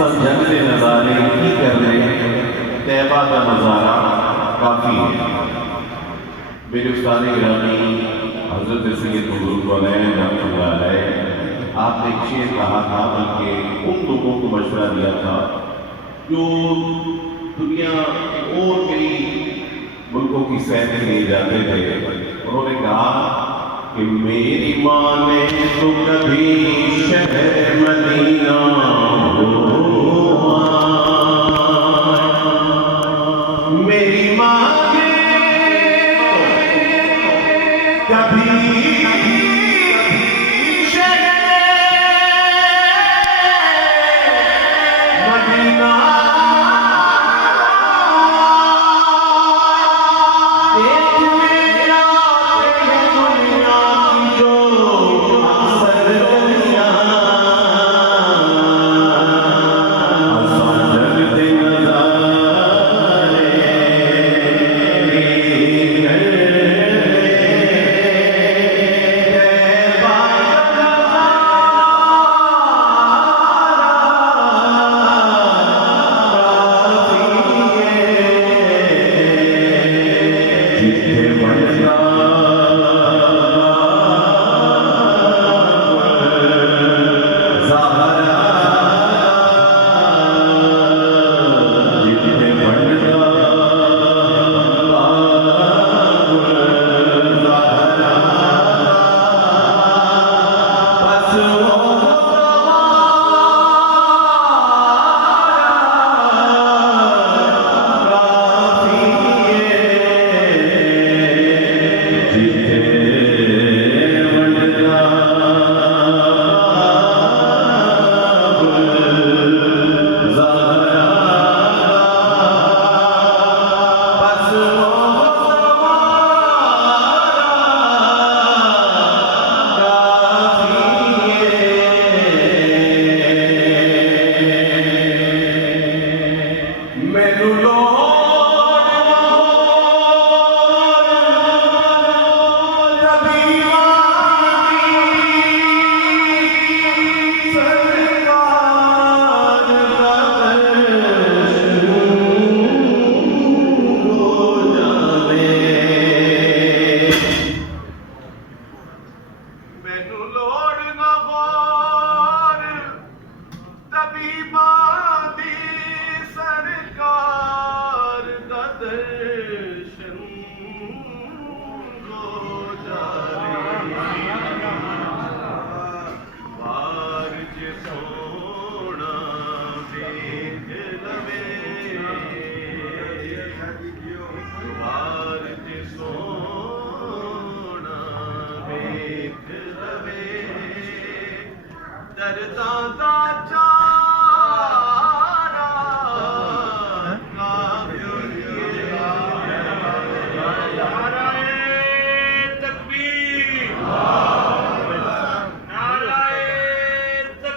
असल जंग के नज़ारे की करने तैबा का नज़ारा काफ़ी है। मेरे उस्ताद गिरामी हज़रत सैयद हुज़ूर वलैन रहमतुल्लाह अलैह, आपने एक शेर कहा था, बल्कि उन लोगों को मशवरा दिया था जो दुनिया और कई मुल्कों की सैर के लिए जाते थे। उन्होंने कहा कि मेरी माँ ने तो कभी शहर मदीना मेरी माँ ने कभी शहर मदीना मैनू लोड़ ना होर तबीबा